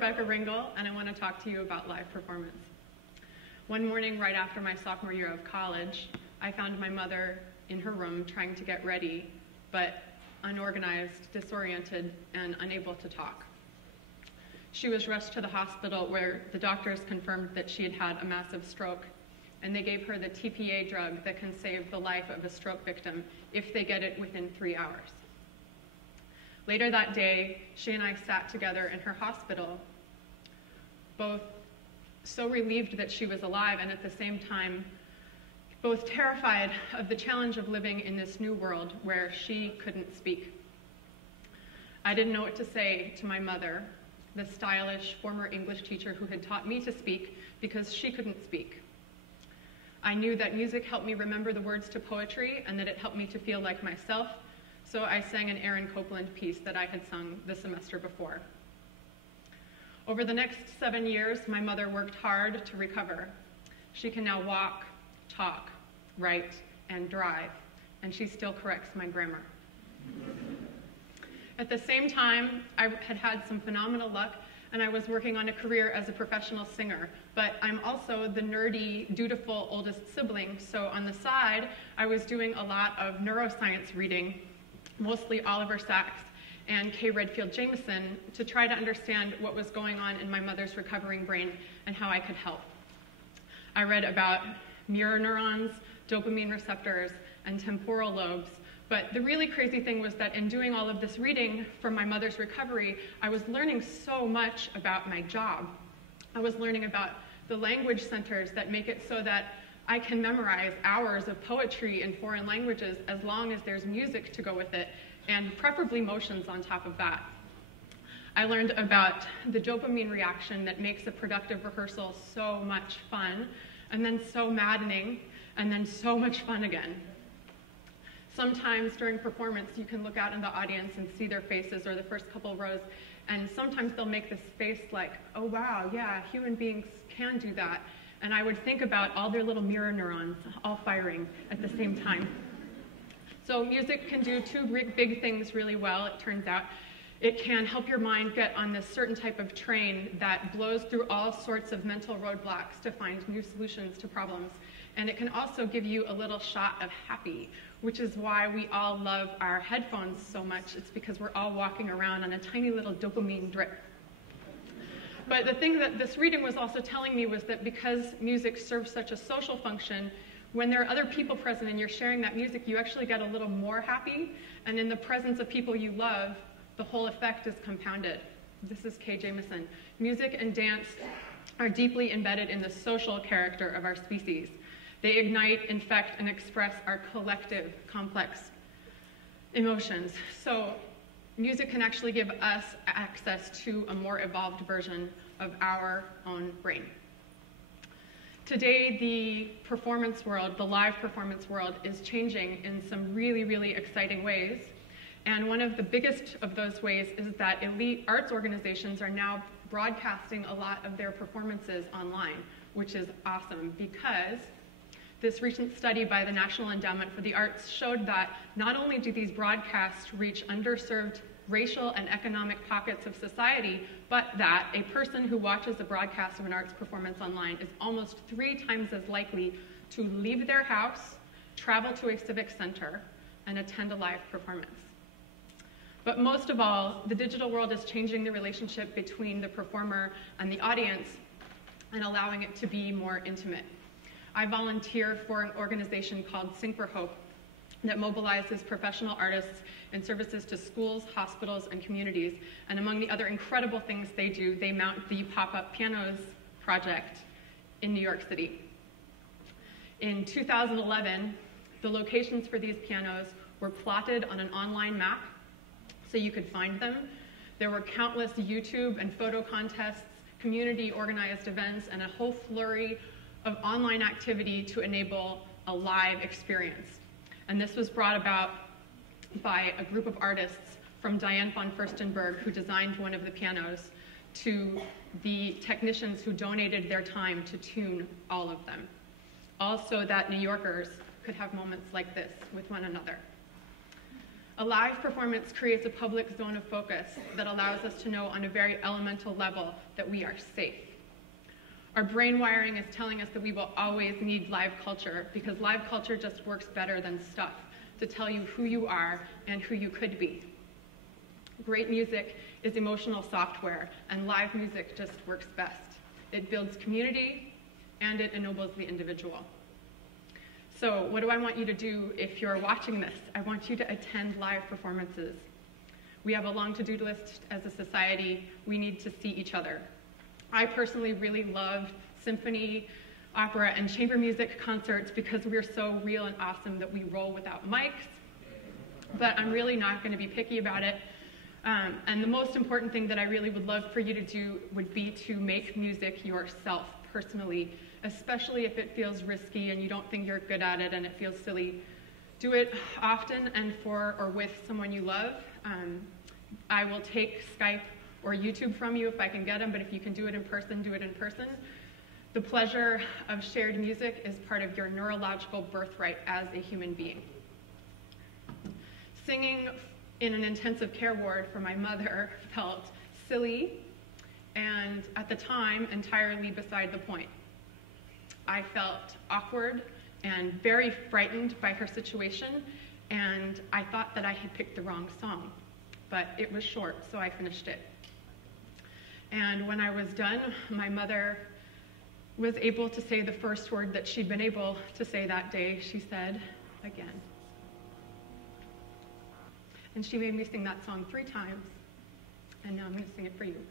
Ringle, and I want to talk to you about live performance. One morning, right after my sophomore year of college, I found my mother in her room trying to get ready, but unorganized, disoriented, and unable to talk. She was rushed to the hospital where the doctors confirmed that she had had a massive stroke, and they gave her the TPA drug that can save the life of a stroke victim if they get it within 3 hours. Later that day, she and I sat together in her hospital, both so relieved that she was alive and at the same time both terrified of the challenge of living in this new world where she couldn't speak. I didn't know what to say to my mother, the stylish former English teacher who had taught me to speak because she couldn't speak. I knew that music helped me remember the words to poetry and that it helped me to feel like myself, so I sang an Aaron Copland piece that I had sung the semester before. Over the next 7 years, my mother worked hard to recover. She can now walk, talk, write, and drive, and she still corrects my grammar. At the same time, I had had some phenomenal luck, and I was working on a career as a professional singer, but I'm also the nerdy, dutiful oldest sibling, so on the side, I was doing a lot of neuroscience reading, mostly Oliver Sacks and K. Redfield Jamison, to try to understand what was going on in my mother's recovering brain and how I could help. I read about mirror neurons, dopamine receptors, and temporal lobes, but the really crazy thing was that in doing all of this reading for my mother's recovery, I was learning so much about my job. I was learning about the language centers that make it so that I can memorize hours of poetry in foreign languages as long as there's music to go with it, and preferably motions on top of that. I learned about the dopamine reaction that makes a productive rehearsal so much fun, and then so maddening, and then so much fun again. Sometimes during performance, you can look out in the audience and see their faces or the first couple rows, and sometimes they'll make this face like, oh wow, yeah, human beings can do that. And I would think about all their little mirror neurons all firing at the same time. So music can do two big things really well, it turns out. It can help your mind get on this certain type of train that blows through all sorts of mental roadblocks to find new solutions to problems. And it can also give you a little shot of happy, which is why we all love our headphones so much. It's because we're all walking around on a tiny little dopamine drip. But the thing that this reading was also telling me was that because music serves such a social function, when there are other people present and you're sharing that music, you actually get a little more happy. And in the presence of people you love, the whole effect is compounded. This is K. Jamison. Music and dance are deeply embedded in the social character of our species. They ignite, infect, and express our collective, complex emotions. So music can actually give us access to a more evolved version of our own brain. Today, the performance world, the live performance world, is changing in some really, really exciting ways. And one of the biggest of those ways is that elite arts organizations are now broadcasting a lot of their performances online, which is awesome because this recent study by the National Endowment for the Arts showed that not only do these broadcasts reach underserved racial and economic pockets of society, but that a person who watches a broadcast of an arts performance online is almost 3 times as likely to leave their house, travel to a civic center, and attend a live performance. But most of all, the digital world is changing the relationship between the performer and the audience and allowing it to be more intimate. I volunteer for an organization called Sing for Hope that mobilizes professional artists in services to schools, hospitals, and communities. And among the other incredible things they do, they mount the Pop-Up Pianos project in New York City. In 2011, the locations for these pianos were plotted on an online map so you could find them. There were countless YouTube and photo contests, community-organized events, and a whole flurry of online activity to enable a live experience. And this was brought about by a group of artists, from Diane von Furstenberg, who designed one of the pianos, to the technicians who donated their time to tune all of them. Also that New Yorkers could have moments like this with one another. A live performance creates a public zone of focus that allows us to know on a very elemental level that we are safe. Our brain wiring is telling us that we will always need live culture because live culture just works better than stuff to tell you who you are and who you could be. Great music is emotional software, and live music just works best. It builds community, and it ennobles the individual. So what do I want you to do if you're watching this? I want you to attend live performances. We have a long to-do list as a society. We need to see each other. I personally really love symphony, opera, and chamber music concerts because we're so real and awesome that we roll without mics. But I'm really not going to be picky about it. And the most important thing that I really would love for you to do would be to make music yourself personally, especially if it feels risky and you don't think you're good at it and it feels silly. Do it often and for or with someone you love. I will take Skype or YouTube from you if I can get them, but if you can do it in person, do it in person. The pleasure of shared music is part of your neurological birthright as a human being. Singing in an intensive care ward for my mother felt silly and, at the time, entirely beside the point. I felt awkward and very frightened by her situation, and I thought that I had picked the wrong song, but it was short, so I finished it. And when I was done, my mother was able to say the first word that she'd been able to say that day. She said, "Again." And she made me sing that song 3 times, and now I'm going to sing it for you.